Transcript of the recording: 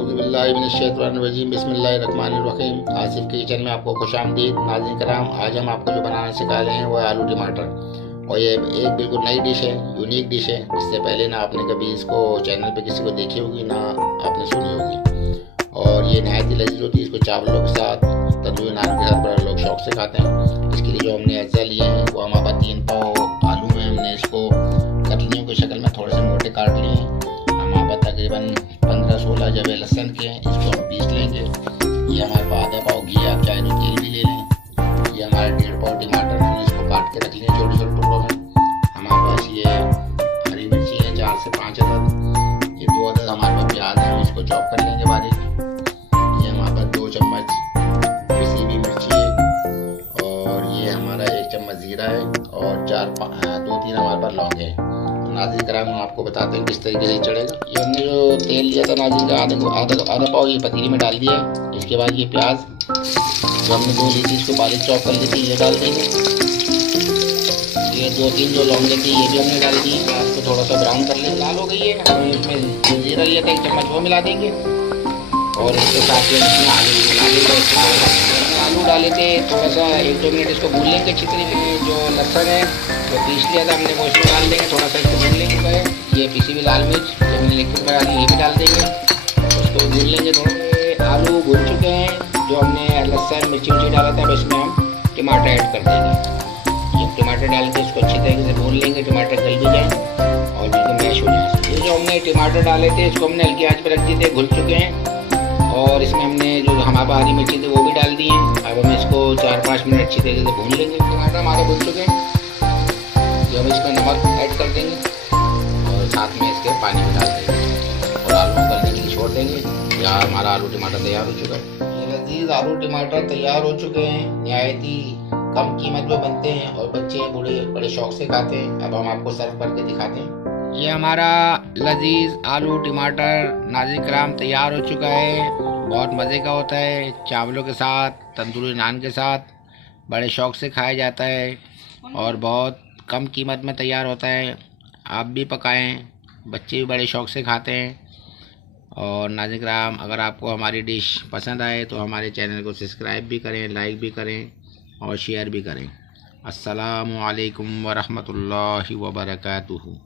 औज़ुबिल्लाहिमिनश्शैतानिर्रजीम बिस्मिल्लाहिर्रहमानिर्रहीम। आसिफ किचन में आपको खुशामदीद। नाज़रीन कराम, आज हम आपको जो बनाना सिखा रहे हैं वो है आलू टमाटर। और ये एक बिल्कुल नई डिश है, यूनिक डिश है। इससे पहले ना आपने कभी इसको चैनल पे किसी को देखी होगी ना आपने सुनी होगी। और ये नहायत ही लजीज होती है। इसको चावलों के साथ, तंदूरी नान के साथ बड़े लोग शौक से खाते हैं। इसके लिए जो हमने अज्जा लिए हैं वो हमारे 3 पाव आलू में हमने इसको कतलियों की शक्ल में थोड़े से मोटे काट लिए हैं। हमारे तकरीबन 15-16 जबे लहसुन के हैं, इसको हम पीस लेंगे। ये हमारे पास आधा पाव घी, आप चाहे तो तेल भी ले लें। ये हमारे 1.5 पाव टमाटर हमने इसको काट के रख लिए छोटे छोटे टुकड़ों में। हमारे पास ये हरी मिर्ची है 4 से 5 अदद। ये 2 अदद हमारे पास प्याज है, हम इसको चॉप कर लेंगे बारीक। ये हमारे पास 2 चम्मच पिसी हुई मिर्ची है। और ये हमारा 1 चम्मच जीरा है और 2-3 हमारे पास लौंग है। नाज़रीन कराम, हम आपको बताते हैं किस तरीके से चढ़ेगा। ये हमने जो तेल लिया था नाज़रीन का आधा पाव ये पतीली में डाल दिया है। इसके बाद ये प्याज जो हमने 2 ली थी इसको बारीक चॉप कर ली थी, ये डाल देंगे। ये 2-3 जो लौंगे थी ये भी हमने डाल दी है। प्याज को थोड़ा सा ब्राउन कर लेंगे, लाल हो गई है। हम इसमें जीरा लिया था 1 चम्मच, वो मिला देंगे। और इसके साथ इसमें आलू डाले थे। थोड़ा सा 1-2 मिनट इसको भून लेंगे अच्छी तरीके से। जो लहसुन है तो पीस लिया था हमने, वो इसमें डाल देंगे। थोड़ा सा इसको भून लेंगे। ये पिसी हुई लाल मिर्च जो हमने लिक्विड में डाली ये भी डाल देंगे, उसको भून लेंगे थोड़ा। आलू भून चुके हैं, जो हमने लहसुन मिर्ची डाला था, अब इसमें हम टमाटर ऐड कर देंगे। ये टमाटर डाल के इसको अच्छी तरीके से भून लेंगे। टमाटर गल भी जाए और बिल्कुल मैश हो जाए। ये जो हमने टमाटर डाले थे इसको हमने हल्की आंच पर रख दिए थे, घुल चुके हैं। और इसमें हमने जो हमारे हरी मिर्ची थी वो भी डाल दी है। अब हम इसको 4-5 मिनट अच्छी तरीके से भून लेंगे। टमाटर हमारे भून चुके हैं, जो हम इसमें नमक ऐड कर देंगे और साथ में इसके पानी भी डाल देंगे और आलू गलने के लिए छोड़ देंगे। यार हमारा आलू टमाटर तैयार हो चुका है। ये लजीज आलू टमाटर तैयार हो चुके हैं। नहायत ही कम कीमत में बनते हैं और बच्चे बूढ़े बड़े शौक से खाते हैं। अब हम आपको सर्व करके दिखाते हैं। ये हमारा लजीज आलू टमाटर नाज़रीन कराम तैयार हो चुका है। बहुत मज़े का होता है, चावलों के साथ, तंदूरी नान के साथ बड़े शौक से खाया जाता है और बहुत कम कीमत में तैयार होता है। आप भी पकाएं, बच्चे भी बड़े शौक से खाते हैं। और नाज़रीन कराम, अगर आपको हमारी डिश पसंद आए तो हमारे चैनल को सब्सक्राइब भी करें, लाइक भी करें और शेयर भी करें। अस्सलामु अलैकुम व रहमतुल्लाहि व बरकातुहू।